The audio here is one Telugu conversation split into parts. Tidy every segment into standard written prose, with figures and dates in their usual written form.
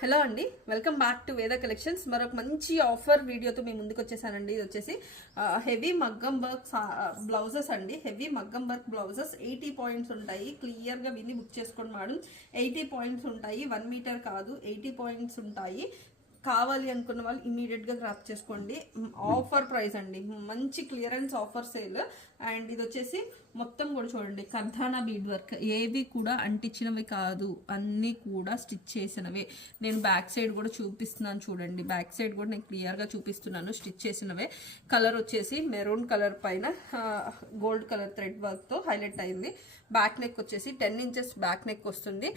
హలో అండి, వెల్కమ్ బ్యాక్ టు వేద కలెక్షన్స్. మరొక మంచి ఆఫర్ వీడియోతో మేము ముందుకు వచ్చేసానండి. ఇది వచ్చేసి హెవీ మగ్గం వర్క్ బ్లౌజెస్ అండి. హెవీ మగ్గం వర్క్ బ్లౌజెస్ 80 పాయింట్స్ ఉంటాయి. క్లియర్గా విని బుక్ చేసుకోండి మేడం. 80 పాయింట్స్ ఉంటాయి, 1 మీటర్ కాదు, 80 పాయింట్స్ ఉంటాయి. కావాలి అనుకున్న వాళ్ళు ఇమీడియట్గా గ్రాప్ చేసుకోండి. ఆఫర్ ప్రైస్ అండి, మంచి క్లియరెన్స్ ఆఫర్ సేల్. అండ్ ఇది వచ్చేసి మొత్తం కూడా చూడండి, కర్ధానా బీడ్ వర్క్, ఏవి కూడా అంటించినవి కాదు, అన్నీ కూడా స్టిచ్ చేసినవే. నేను బ్యాక్ సైడ్ కూడా చూపిస్తున్నాను చూడండి. బ్యాక్ సైడ్ కూడా నేను క్లియర్గా చూపిస్తున్నాను, స్టిచ్ చేసినవే. కలర్ వచ్చేసి మెరూన్ కలర్ పైన గోల్డ్ కలర్ థ్రెడ్ వర్క్తో హైలైట్ అయింది. బ్యాక్ నెక్ వచ్చేసి 10 ఇంచెస్ బ్యాక్ నెక్ వస్తుంది,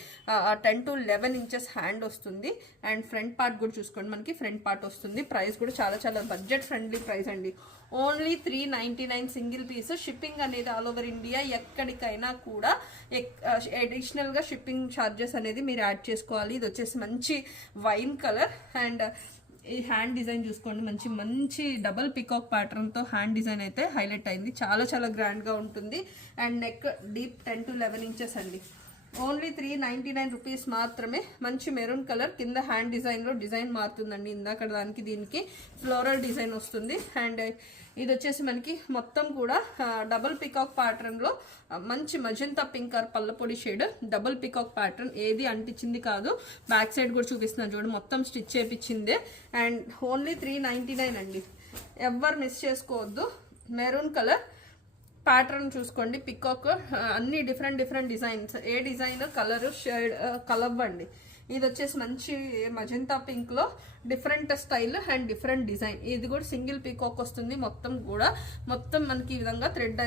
10 to 11 ఇంచెస్ హ్యాండ్ వస్తుంది. అండ్ ఫ్రంట్ పార్ట్ కూడా చూసుకోండి, మనకి ఫ్రంట్ పార్ట్ వస్తుంది. ప్రైస్ కూడా చాలా బడ్జెట్ ఫ్రెండ్లీ ప్రైస్ అండి. Only 399 single piece. షిప్పింగ్ అనేది ఆల్ ఓవర్ ఇండియా, ఎక్కడికైనా కూడా అడిషనల్గా షిప్పింగ్ ఛార్జెస్ అనేది మీరు యాడ్ చేసుకోవాలి. ఇది వచ్చేసి మంచి వైన్ కలర్. అండ్ ఈ హ్యాండ్ డిజైన్ చూసుకోండి, మంచి డబుల్ పికాక్ ప్యాటర్న్తో హ్యాండ్ డిజైన్ అయితే హైలైట్ అయింది. చాలా గ్రాండ్గా ఉంటుంది. And neck deep 10 to 11 inches అండి. ఓన్లీ 399 రూపీస్ మాత్రమే. మంచి మెరూన్ కలర్, కింద హ్యాండ్ డిజైన్లో డిజైన్ మారుతుందండి. ఇందాక దానికి దీనికి ఫ్లోరల్ డిజైన్ వస్తుంది. అండ్ ఇది వచ్చేసి మనకి మొత్తం కూడా డబుల్ పికాక్ ప్యాటర్న్లో మంచి మజంతా పింక్ ఆర్ పల్లపొడి షేడ్, డబుల్ పికాక్ ప్యాటర్న్, ఏది అంటించింది కాదు. బ్యాక్ సైడ్ కూడా చూపిస్తున్నాను చూడండి, మొత్తం స్టిచ్ చేయించిందే. అండ్ ఓన్లీ 399 అండి. ఎవ్వరు మిస్ చేసుకోవద్దు. మెరూన్ కలర్ ప్యాటర్న్ చూసుకోండి, పికాక్, అన్ని డిఫరెంట్ డిజైన్స్. ఏ డిజైన్ కలర్ షేడ్ కలవ్వండి. ఇది వచ్చేసి మంచి మజంతా పింక్ లో different style and different design. ఇది కూడా సింగిల్ పికాక్ వస్తుంది. మొత్తం మనకి ఈ విధంగా థ్రెడ్